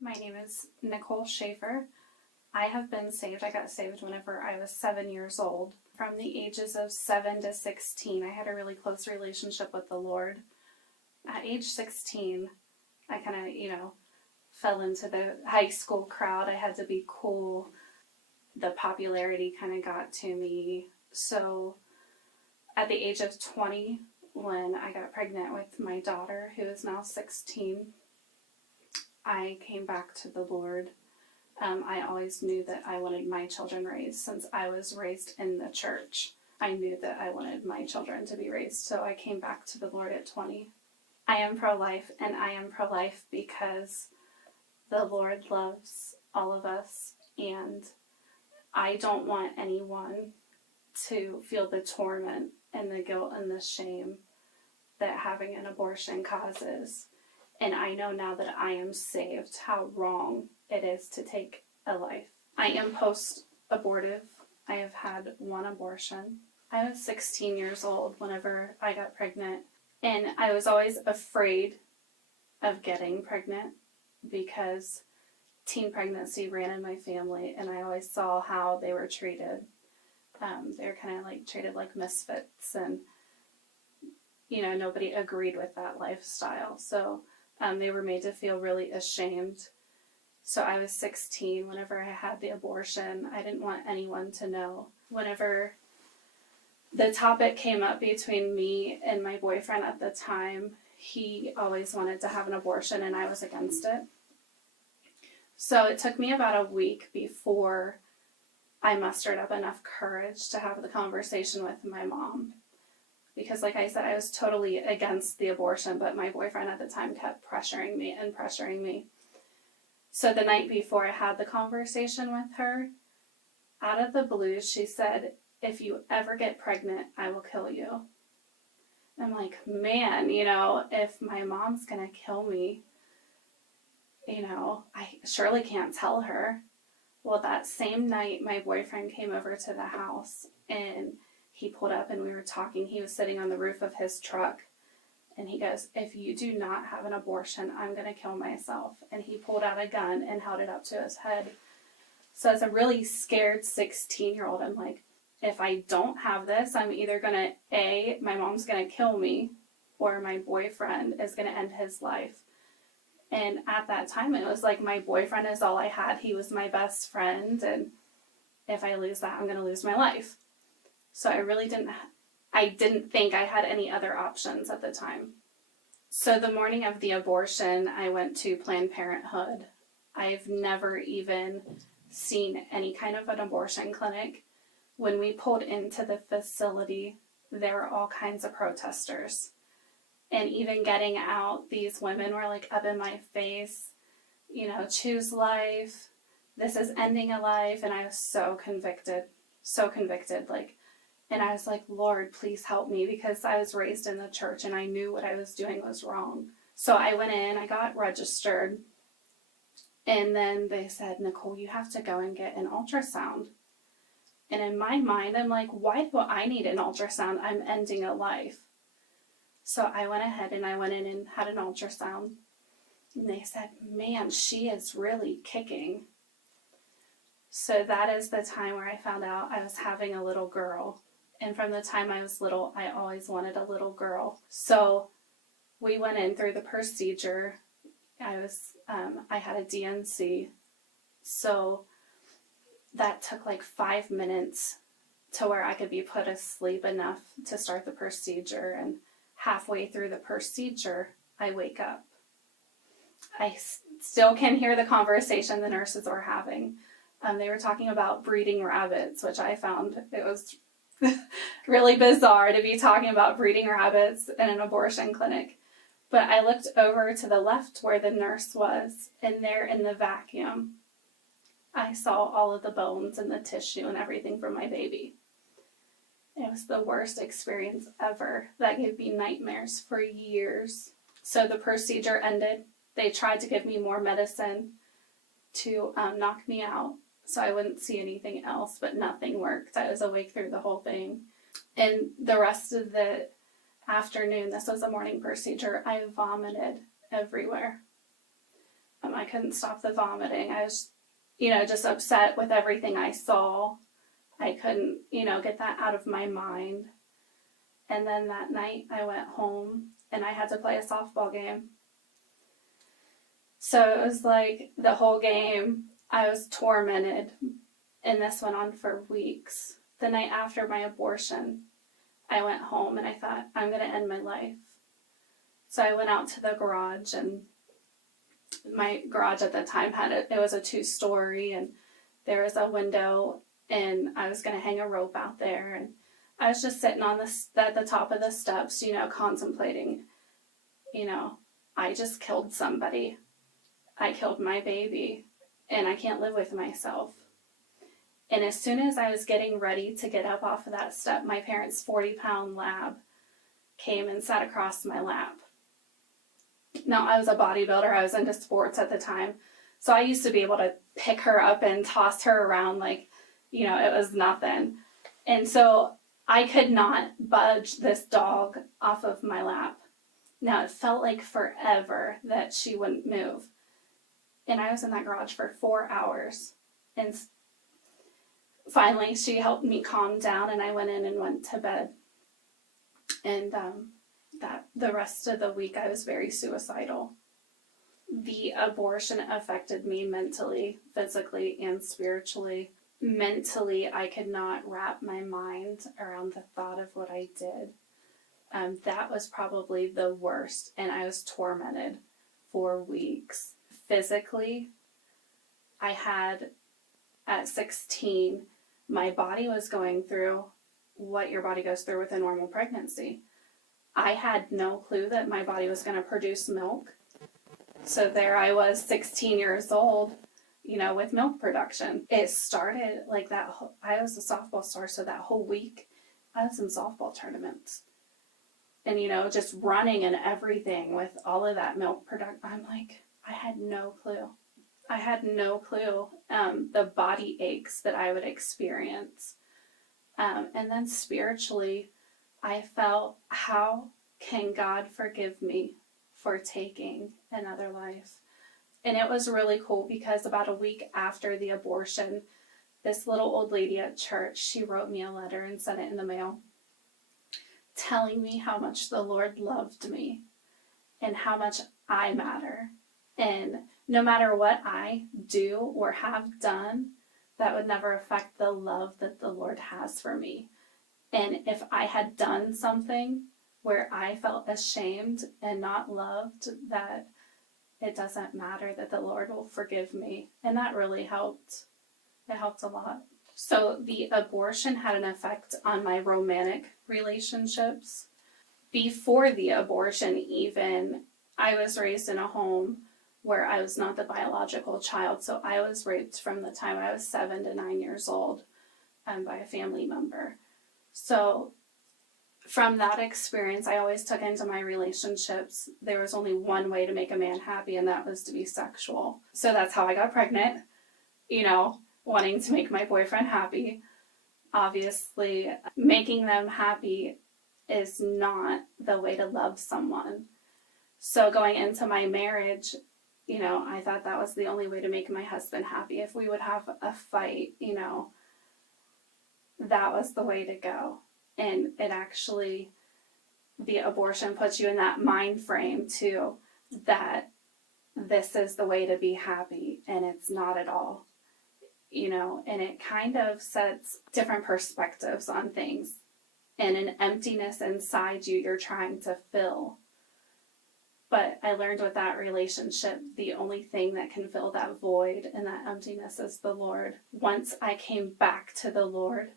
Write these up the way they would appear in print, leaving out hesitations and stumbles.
My name is Nicole Schaefer. I have been saved. I got saved whenever I was 7 years old. From the ages of 7 to 16, I had a really close relationship with the Lord. At age 16, I kind of, fell into the high school crowd. I had to be cool. The popularity kind of got to me. So at the age of 20, when I got pregnant with my daughter, who is now 16, I came back to the Lord. I always knew that I wanted my children raised. Since I was raised in the church, I knew that I wanted my children to be raised. So I came back to the Lord at 20. I am pro-life, and I am pro-life because the Lord loves all of us, and I don't want anyone to feel the torment and the guilt and the shame that having an abortion causes. And I know now that I am saved how wrong it is to take a life. I am post-abortive. I have had one abortion. I was 16 years old whenever I got pregnant. And I was always afraid of getting pregnant because teen pregnancy ran in my family, and I always saw how they were treated. They were kind of like treated like misfits, and nobody agreed with that lifestyle. So they were made to feel really ashamed. So I was 16 whenever I had the abortion. I didn't want anyone to know. Whenever the topic came up between me and my boyfriend at the time, he always wanted to have an abortion, and I was against it. So it took me about a week before I mustered up enough courage to have the conversation with my mom. Because like I said, I was totally against the abortion, but my boyfriend at the time kept pressuring me. So the night before I had the conversation with her, out of the blue, she said, "If you ever get pregnant, I will kill you." I'm like, man, if my mom's gonna kill me, I surely can't tell her. Well, that same night, my boyfriend came over to the house, and he pulled up and we were talking. He was sitting on the roof of his truck, and he goes, "If you do not have an abortion, I'm going to kill myself." And he pulled out a gun and held it up to his head. So as a really scared 16-year-old, I'm like, if I don't have this, I'm either going to, my mom's going to kill me, or my boyfriend is going to end his life. And at that time, it was like my boyfriend is all I had. He was my best friend, and if I lose that, I'm going to lose my life. So I didn't think I had any other options at the time. So the morning of the abortion, I went to Planned Parenthood. I've never even seen any kind of an abortion clinic. When we pulled into the facility, there were all kinds of protesters. And even getting out, these women were like up in my face, choose life. This is ending a life. And I was so convicted. And I was like, Lord, please help me, because I was raised in the church and I knew what I was doing was wrong. So I went in, I got registered. And then they said, "Nicole, you have to go and get an ultrasound." And in my mind, I'm like, why do I need an ultrasound? I'm ending a life. So I went ahead and I went in and had an ultrasound. And they said, "Man, she is really kicking." So that is the time where I found out I was having a little girl. And from the time I was little, I always wanted a little girl. So we went in through the procedure. I had a DNC. So that took like 5 minutes to where I could be put asleep enough to start the procedure. And halfway through the procedure, I wake up. I still can hear the conversation the nurses were having. They were talking about breeding rabbits, which I found it was really bizarre to be talking about breeding rabbits in an abortion clinic. But I looked over to the left where the nurse was, and there in the vacuum, I saw all of the bones and the tissue and everything from my baby. It was the worst experience ever. That gave me nightmares for years. So the procedure ended. They tried to give me more medicine to knock me out so I wouldn't see anything else, but nothing worked. I was awake through the whole thing. And the rest of the afternoon, this was a morning procedure, I vomited everywhere. I couldn't stop the vomiting. I was, just upset with everything I saw. I couldn't, get that out of my mind. And then that night I went home and I had to play a softball game. So it was like the whole game I was tormented, and this went on for weeks. The night after my abortion, I went home and I thought, I'm going to end my life. So I went out to the garage, and my garage at the time it was a 2-story, and there was a window, and I was going to hang a rope out there, and I was just sitting at the top of the steps, contemplating, I just killed somebody. I killed my baby, and I can't live with myself. And as soon as I was getting ready to get up off of that step, my parents' 40-pound lab came and sat across my lap. Now, I was a bodybuilder. I was into sports at the time. So I used to be able to pick her up and toss her around like, it was nothing. And so I could not budge this dog off of my lap. Now, it felt like forever that she wouldn't move. And I was in that garage for 4 hours. And finally, she helped me calm down, and I went in and went to bed. And the rest of the week, I was very suicidal. The abortion affected me mentally, physically, and spiritually. Mentally, I could not wrap my mind around the thought of what I did. That was probably the worst, and I was tormented for weeks. Physically, I had, at 16, my body was going through what your body goes through with a normal pregnancy. I had no clue that my body was going to produce milk. So there I was, 16 years old, with milk production. It started like that. I was a softball star, so that whole week I was in softball tournaments. And, just running and everything with all of that milk production. I'm like, I had no clue. I had no clue the body aches that I would experience. And then spiritually, I felt, how can God forgive me for taking another life? And it was really cool because about a week after the abortion, this little old lady at church, she wrote me a letter and sent it in the mail, telling me how much the Lord loved me and how much I matter. And no matter what I do or have done, that would never affect the love that the Lord has for me. And if I had done something where I felt ashamed and not loved, that it doesn't matter, that the Lord will forgive me. And that really helped. It helped a lot. So the abortion had an effect on my romantic relationships. Before the abortion even, I was raised in a home where I was not the biological child. So I was raped from the time I was 7 to 9 years old by a family member. So from that experience, I always took into my relationships, there was only one way to make a man happy, and that was to be sexual. So that's how I got pregnant, wanting to make my boyfriend happy. Obviously, making them happy is not the way to love someone. So going into my marriage, I thought that was the only way to make my husband happy. If we would have a fight, that was the way to go. And it actually, the abortion puts you in that mind frame too, that this is the way to be happy, and it's not at all. And it kind of sets different perspectives on things, and an emptiness inside you're trying to fill. But I learned with that relationship, the only thing that can fill that void and that emptiness is the Lord. Once I came back to the Lord,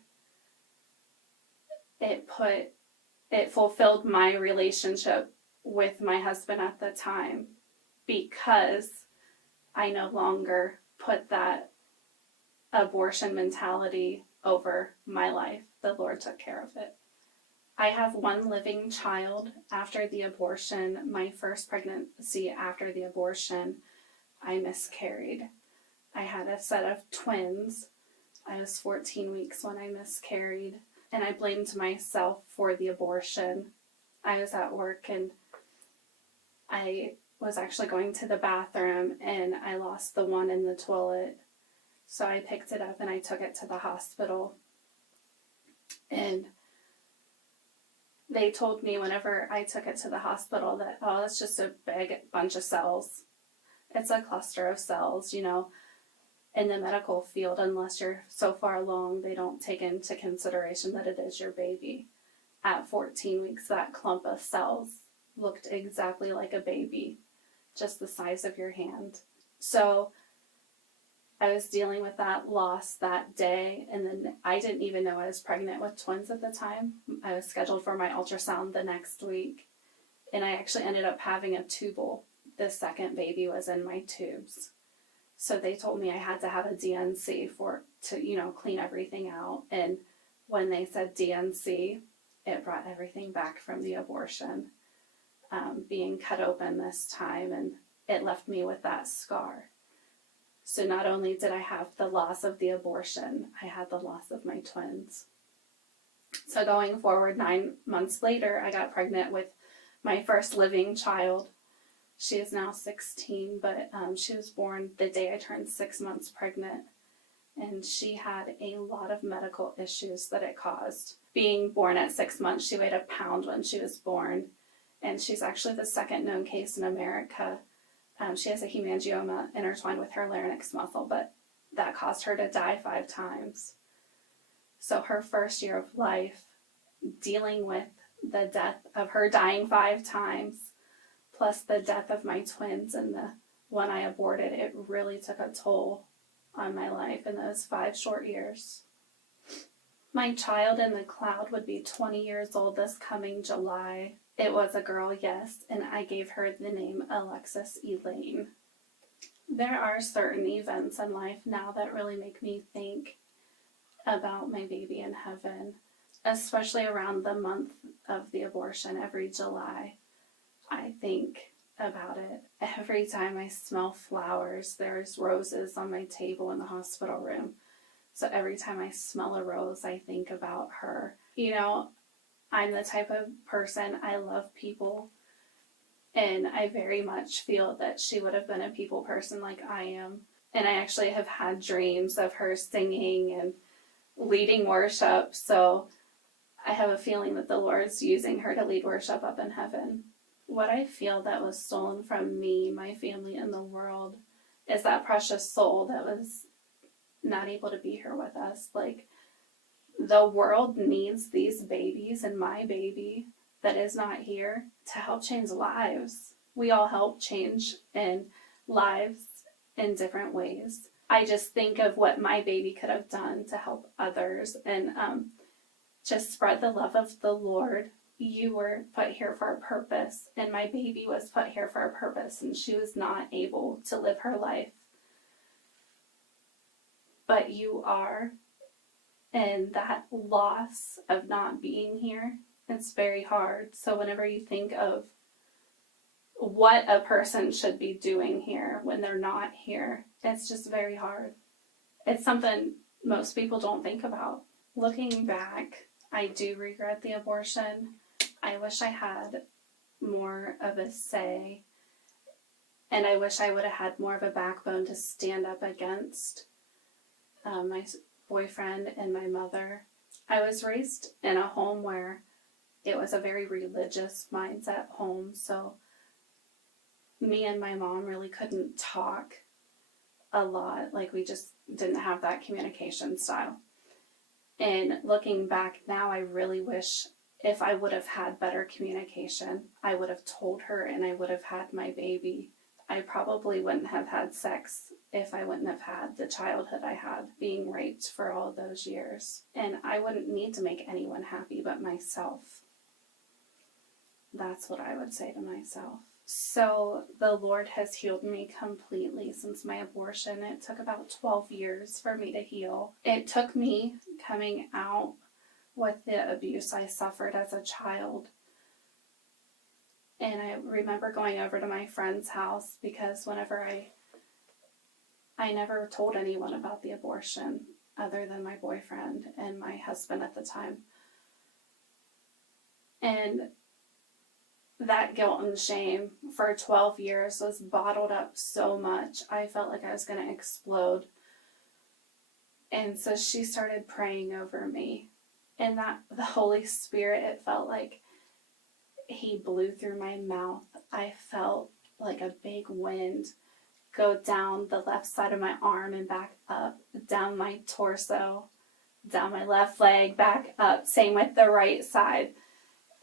it fulfilled my relationship with my husband at the time, because I no longer put that abortion mentality over my life. The Lord took care of it. I have one living child after the abortion. My first pregnancy after the abortion, I miscarried. I had a set of twins. I was 14 weeks when I miscarried, and I blamed myself for the abortion. I was at work and I was actually going to the bathroom and I lost the one in the toilet. So I picked it up and I took it to the hospital. And they told me whenever I took it to the hospital that, oh, it's just a big bunch of cells. It's a cluster of cells, you know. In the medical field, unless you're so far along, they don't take into consideration that it is your baby. At 14 weeks, that clump of cells looked exactly like a baby, just the size of your hand. So I was dealing with that loss that day, and then I didn't even know I was pregnant with twins at the time. I was scheduled for my ultrasound the next week, and I actually ended up having a tubal. The second baby was in my tubes. So they told me I had to have a DNC to clean everything out. And when they said DNC, it brought everything back from the abortion, being cut open this time, and it left me with that scar. So not only did I have the loss of the abortion, I had the loss of my twins. So going forward, 9 months later, I got pregnant with my first living child. She is now 16, but she was born the day I turned 6 months pregnant. And she had a lot of medical issues that it caused. Being born at 6 months, she weighed a pound when she was born. And she's actually the second known case in America. She has a hemangioma intertwined with her larynx muscle, but that caused her to die 5 times. So her first year of life, dealing with the death of her dying 5 times, plus the death of my twins and the one I aborted, it really took a toll on my life in those 5 short years. My child in the cloud would be 20 years old this coming July. It was a girl, yes, and I gave her the name Alexis Elaine. There are certain events in life now that really make me think about my baby in heaven, especially around the month of the abortion every July. I think about it. Every time I smell flowers, there's roses on my table in the hospital room. So every time I smell a rose, I think about her. You know, I'm the type of person, I love people, and I very much feel that she would have been a people person like I am. And I actually have had dreams of her singing and leading worship, so I have a feeling that the Lord's using her to lead worship up in heaven. What I feel that was stolen from me, my family, and the world is that precious soul that was not able to be here with us. Like, the world needs these babies and my baby that is not here to help change lives. We all help change in lives in different ways. I just think of what my baby could have done to help others and just spread the love of the Lord. You were put here for a purpose, and my baby was put here for a purpose, and she was not able to live her life. But you are, and that loss of not being here, it's very hard. So whenever you think of what a person should be doing here when they're not here, it's just very hard. It's something most people don't think about. Looking back, I do regret the abortion. I wish I had more of a say, and I wish I would have had more of a backbone to stand up against my boyfriend and my mother. I was raised in a home where it was a very religious mindset home, so me and my mom really couldn't talk a lot. Like, we just didn't have that communication style. And looking back now, I really wish if I would have had better communication, I would have told her and I would have had my baby. I probably wouldn't have had sex if I wouldn't have had the childhood I had, being raped for all those years. And I wouldn't need to make anyone happy but myself. That's what I would say to myself. So the Lord has healed me completely since my abortion. It took about 12 years for me to heal. It took me coming out with the abuse I suffered as a child. And I remember going over to my friend's house because whenever I never told anyone about the abortion other than my boyfriend and my husband at the time. And that guilt and shame for 12 years was bottled up so much. I felt like I was going to explode. And so she started praying over me. And that the Holy Spirit, it felt like he blew through my mouth. I felt like a big wind go down the left side of my arm and back up, down my torso, down my left leg, back up. Same with the right side,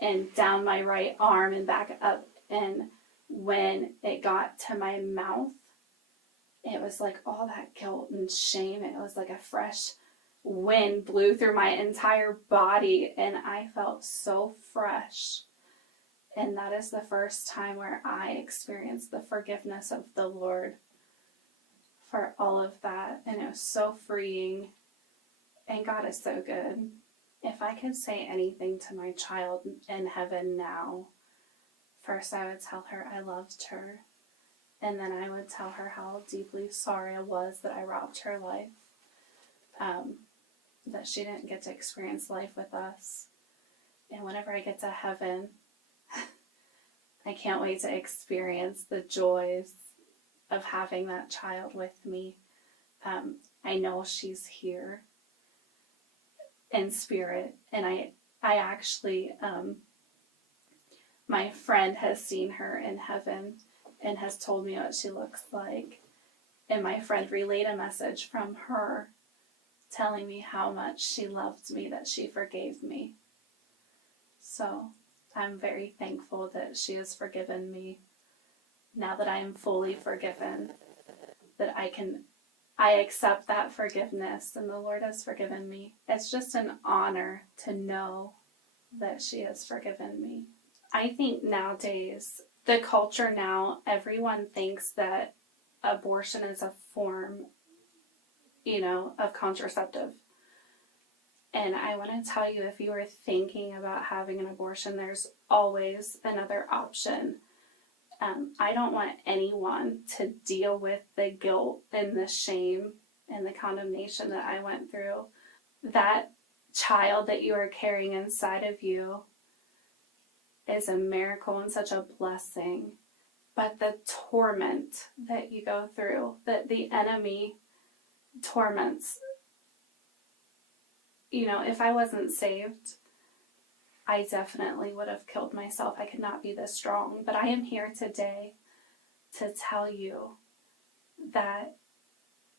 and down my right arm and back up. And when it got to my mouth, it was like all that guilt and shame. It was like a fresh wind blew through my entire body, and I felt so fresh. And that is the first time where I experienced the forgiveness of the Lord for all of that. And it was so freeing. And God is so good. If I could say anything to my child in heaven now, first I would tell her I loved her. And then I would tell her how deeply sorry I was that I robbed her life. That she didn't get to experience life with us. And whenever I get to heaven, I can't wait to experience the joys of having that child with me. I know she's here in spirit, and I actually, my friend has seen her in heaven and has told me what she looks like. And my friend relayed a message from her telling me how much she loved me, that she forgave me. So I'm very thankful that she has forgiven me. Now that I am fully forgiven, that I accept that forgiveness, and the Lord has forgiven me. It's just an honor to know that she has forgiven me. I think nowadays, the culture now, everyone thinks that abortion is a form, of contraceptive. And I want to tell you, if you are thinking about having an abortion, there's always another option. I don't want anyone to deal with the guilt and the shame and the condemnation that I went through. That child that you are carrying inside of you is a miracle and such a blessing. But the torment that you go through, that the enemy torments, if I wasn't saved, I definitely would have killed myself. I could not be this strong. But I am here today to tell you that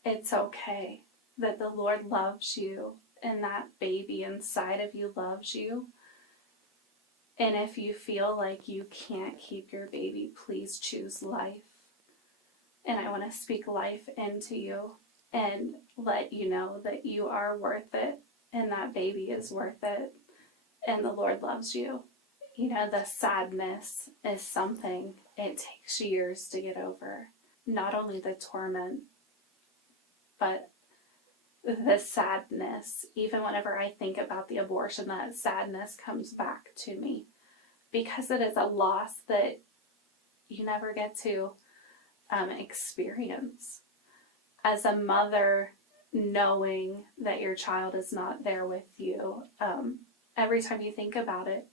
it's okay, that the Lord loves you, and that baby inside of you loves you. And if you feel like you can't keep your baby, please choose life. And I want to speak life into you and let you know that you are worth it, and that baby is worth it, and the Lord loves you. The sadness is something it takes years to get over. Not only the torment, but the sadness. Even whenever I think about the abortion, that sadness comes back to me, because it is a loss that you never get to experience. As a mother, knowing that your child is not there with you, every time you think about it,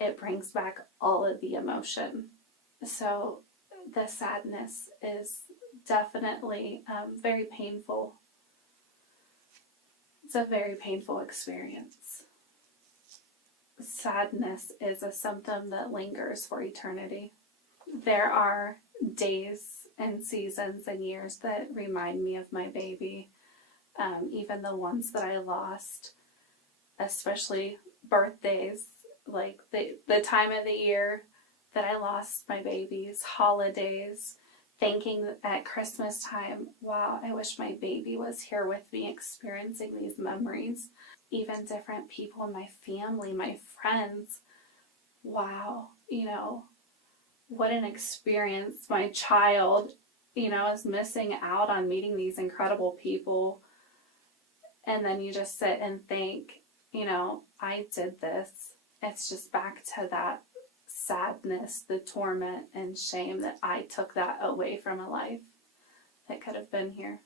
it brings back all of the emotion. So the sadness is definitely very painful. It's a very painful experience. Sadness is a symptom that lingers for eternity. There are days and seasons and years that remind me of my baby, even the ones that I lost, especially birthdays, like the time of the year that I lost my babies, holidays, thinking at Christmas time, wow, I wish my baby was here with me experiencing these memories. Even different people in my family, my friends, wow, what an experience. My child, is missing out on meeting these incredible people. And then you just sit and think, I did this. It's just back to that sadness, the torment and shame that I took that away from a life that could have been here.